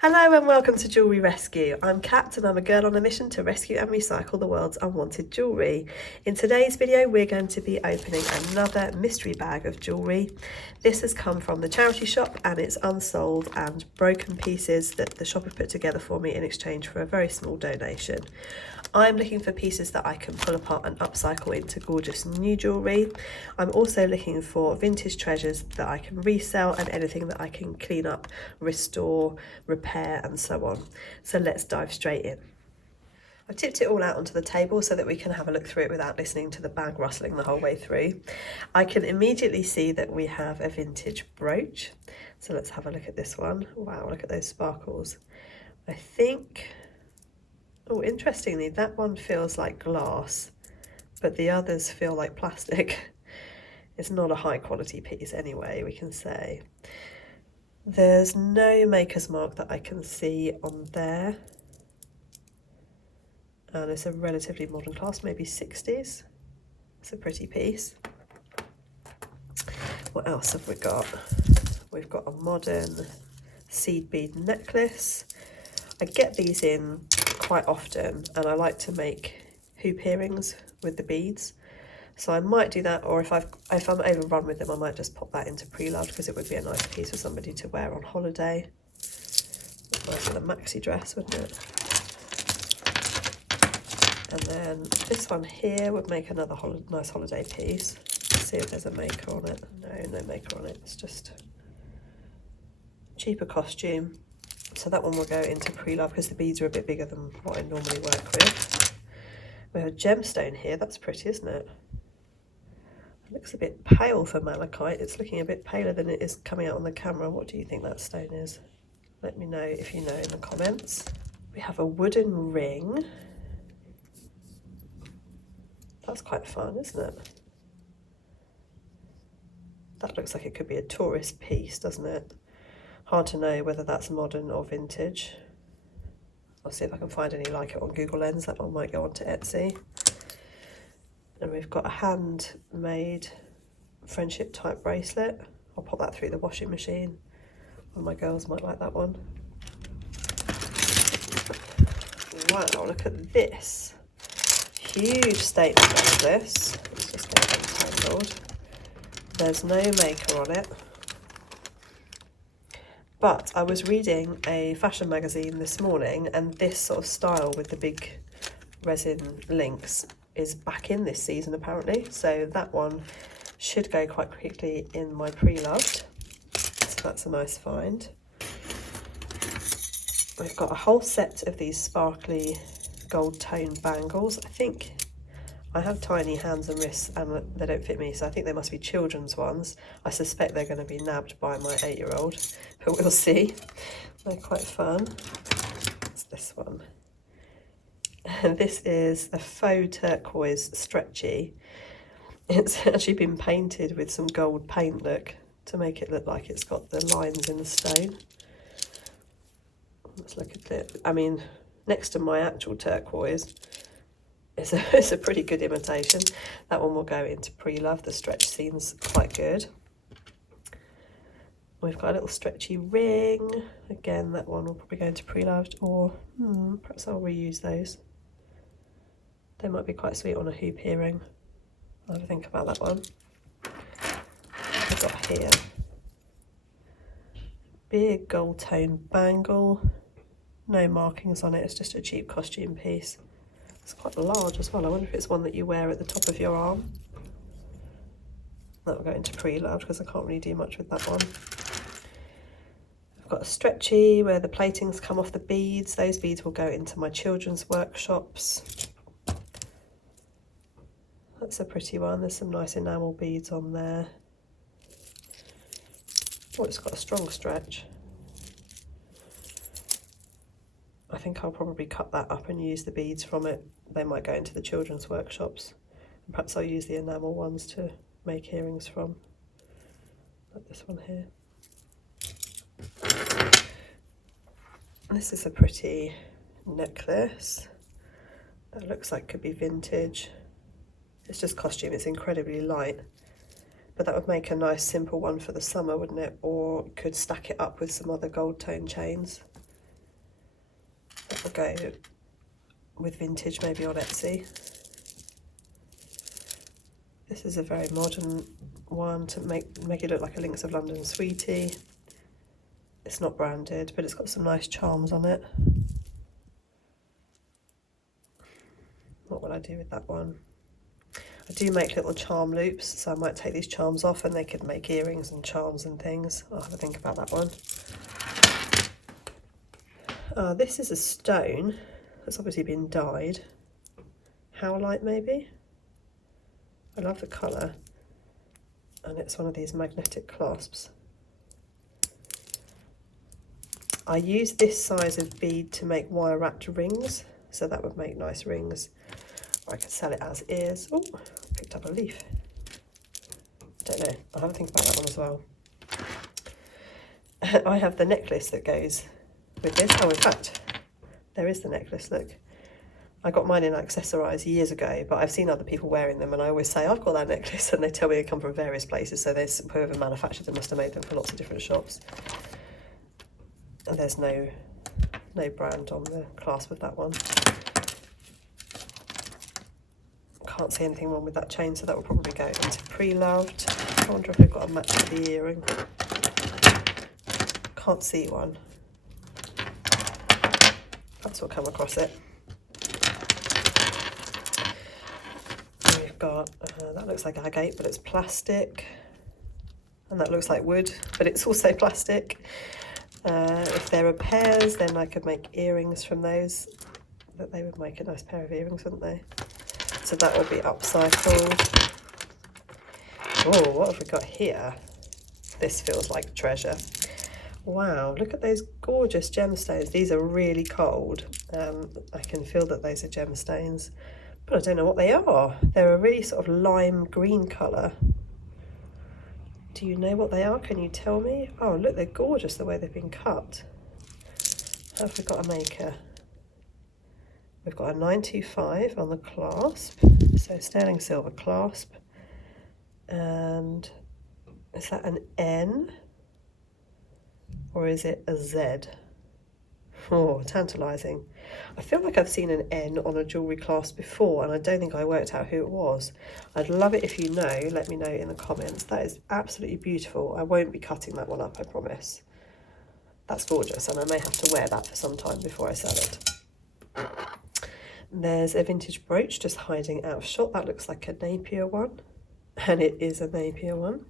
Hello and welcome to Jewellery Rescue. I'm Kat and I'm a girl on a mission to rescue and recycle the world's unwanted jewellery. In today's video we're going to be opening another mystery bag of jewellery. This has come from the charity shop and it's unsold and broken pieces that the shop have put together for me in exchange for a very small donation. I'm looking for pieces that I can pull apart and upcycle into gorgeous new jewellery. I'm also looking for vintage treasures that I can resell and anything that I can clean up, restore, repair and so on. So let's dive straight in. I've tipped it all out onto the table so that we can have a look through it without listening to the bag rustling the whole way through. I can immediately see that we have a vintage brooch. So let's have a look at this one. Wow, look at those sparkles. I think... Oh, interestingly, that one feels like glass, but the others feel like plastic. It's not a high quality piece anyway, we can say. There's no maker's mark that I can see on there. And it's a relatively modern clasp, maybe 60s. It's a pretty piece. What else have we got? We've got a modern seed bead necklace. I get these in quite often and I like to make hoop earrings with the beads, so I might do that, or if I'm overrun with them I might just pop that into pre-loved because it would be a nice piece for somebody to wear on holiday. Nice with a maxi dress, wouldn't it? And then this one here would make another nice holiday piece. Let's see if there's a maker on it. No maker on it, it's just cheaper costume. So that one will go into pre-love because the beads are a bit bigger than what I normally work with. We have a gemstone here. That's pretty, isn't it? It looks a bit pale for malachite. It's looking a bit paler than it is coming out on the camera. What do you think that stone is? Let me know if you know in the comments. We have a wooden ring. That's quite fun, isn't it? That looks like it could be a tourist piece, doesn't it? Hard to know whether that's modern or vintage. I'll see if I can find any like it on Google Lens. That one might go onto Etsy. And we've got a handmade friendship type bracelet. I'll pop that through the washing machine. One of my girls might like that one. Wow, look at this. Huge statement necklace. Let's just get it untangled. There's no maker on it. But I was reading a fashion magazine this morning and this sort of style with the big resin links is back in this season apparently. So that one should go quite quickly in my pre-loved. So that's a nice find. We've got a whole set of these sparkly gold tone bangles. I think I have tiny hands and wrists and they don't fit me, so I think they must be children's ones. I suspect they're going to be nabbed by my 8-year-old, but we'll see. They're quite fun. What's this one? This is a faux turquoise stretchy. It's actually been painted with some gold paint, look, to make it look like it's got the lines in the stone. Let's look at it. I mean, next to my actual turquoise, it's a pretty good imitation. That one will go into pre-love. The stretch seems quite good. We've got a little stretchy ring. Again, that one will probably go into pre-loved, or perhaps I'll reuse those. They might be quite sweet on a hoop earring. I'll have a think about that one. I've got here big gold tone bangle. No markings on it, it's just a cheap costume piece. It's quite large as well. I wonder if it's one that you wear at the top of your arm. That will go into pre-loved because I can't really do much with that one. I've got a stretchy where the platings come off the beads. Those beads will go into my children's workshops. That's a pretty one. There's some nice enamel beads on there. Oh, it's got a strong stretch. I think I'll probably cut that up and use the beads from it. They might go into the children's workshops. And perhaps I'll use the enamel ones to make earrings from. Like this one here. This is a pretty necklace. That looks like could be vintage. It's just costume, it's incredibly light. But that would make a nice simple one for the summer, wouldn't it? Or could stack it up with some other gold tone chains. I'll go with vintage maybe on Etsy. This is a very modern one to make it look like a Links of London sweetie. It's not branded, but it's got some nice charms on it. What will I do with that one? I do make little charm loops, so I might take these charms off and they could make earrings and charms and things. I'll have a think about that one. This is a stone that's obviously been dyed. Howlite maybe? I love the colour. And it's one of these magnetic clasps. I use this size of bead to make wire wrapped rings, so that would make nice rings. Or I could sell it as ears. Oh, picked up a leaf. Don't know, I'll have a think about that one as well. I have the necklace that goes with this. Oh, in fact, there is the necklace, look. I got mine in Accessorize years ago, but I've seen other people wearing them, and I always say, I've got that necklace, and they tell me they come from various places, so there's whoever manufactured them must have made them for lots of different shops. And there's no brand on the clasp of that one. Can't see anything wrong with that chain, so that will probably go into pre-loved. I wonder if we've got a match for the earring. Can't see one. Perhaps we'll come across it. And we've got, that looks like agate, but it's plastic. And that looks like wood, but it's also plastic. If there are pairs, then I could make earrings from those. But they would make a nice pair of earrings, wouldn't they? So that will be upcycled. Oh, what have we got here? This feels like treasure. Wow, look at those gorgeous gemstones. These are really cold. I can feel that those are gemstones, but I don't know what they are. They're a really sort of lime green colour. Do you know what they are? Can you tell me? Oh, look, they're gorgeous the way they've been cut. How have we got a maker? We've got a 925 on the clasp, so sterling silver clasp. And is that an N? Or is it a Z? Oh, tantalising. I feel like I've seen an N on a jewellery clasp before, and I don't think I worked out who it was. I'd love it if you know, let me know in the comments. That is absolutely beautiful. I won't be cutting that one up, I promise. That's gorgeous, and I may have to wear that for some time before I sell it. There's a vintage brooch just hiding out of shot. That looks like a Napier one, and it is a Napier one.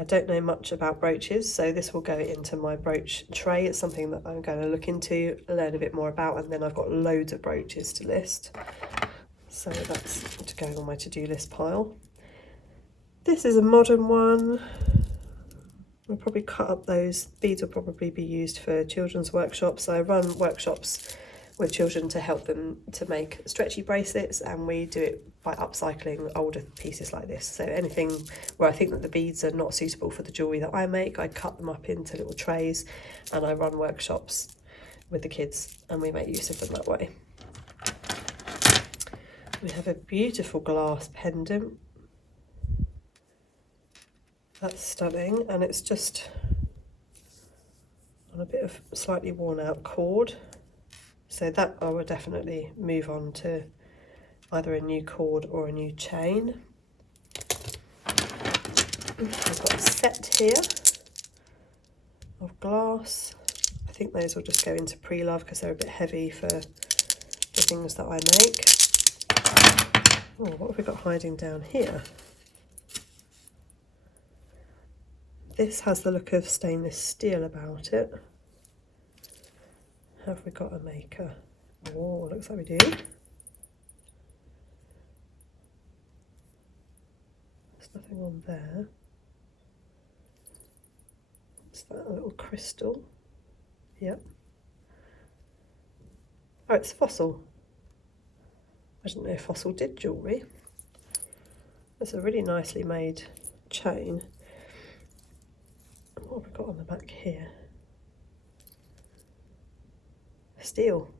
I don't know much about brooches, so this will go into my brooch tray. It's something that I'm going to look into, learn a bit more about, and then I've got loads of brooches to list. So that's to go on my to-do list pile. This is a modern one. We'll probably cut up those. Beads will probably be used for children's workshops. I run workshops with children to help them to make stretchy bracelets, and we do it by upcycling older pieces like this. So anything where I think that the beads are not suitable for the jewellery that I make, I cut them up into little trays, and I run workshops with the kids, and we make use of them that way. We have a beautiful glass pendant. That's stunning, and it's just on a bit of slightly worn out cord. So that I will definitely move on to either a new cord or a new chain. I've got a set here of glass. I think those will just go into pre-love because they're a bit heavy for the things that I make. Oh, what have we got hiding down here? This has the look of stainless steel about it. Have we got a maker? Oh, looks like we do. There's nothing on there. Is that a little crystal? Yep. Oh, it's Fossil. I didn't know Fossil did jewellery. It's a really nicely made chain. What have we got on the back here? Steel.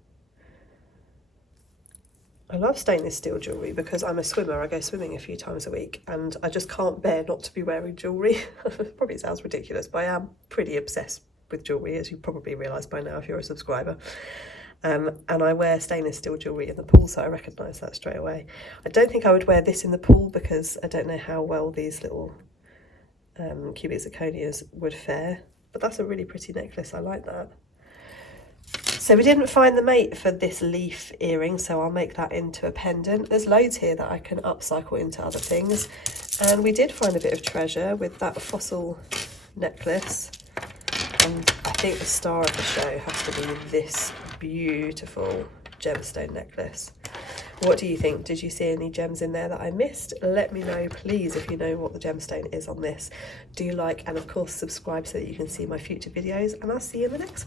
I love stainless steel jewellery because I'm a swimmer. I go swimming a few times a week, and I just can't bear not to be wearing jewellery. Probably sounds ridiculous, but I am pretty obsessed with jewellery, as you probably realised by now if you're a subscriber. And I wear stainless steel jewellery in the pool, so I recognise that straight away. I don't think I would wear this in the pool because I don't know how well these little cubic zirconias would fare, but that's a really pretty necklace. I like that. So we didn't find the mate for this leaf earring, so I'll make that into a pendant. There's loads here that I can upcycle into other things, and we did find a bit of treasure with that fossil necklace. And I think the star of the show has to be this beautiful gemstone necklace. What do you think? Did you see any gems in there that I missed? Let me know, please, if you know what the gemstone is on this. Do like and, of course, subscribe so that you can see my future videos, and I'll see you in the next one.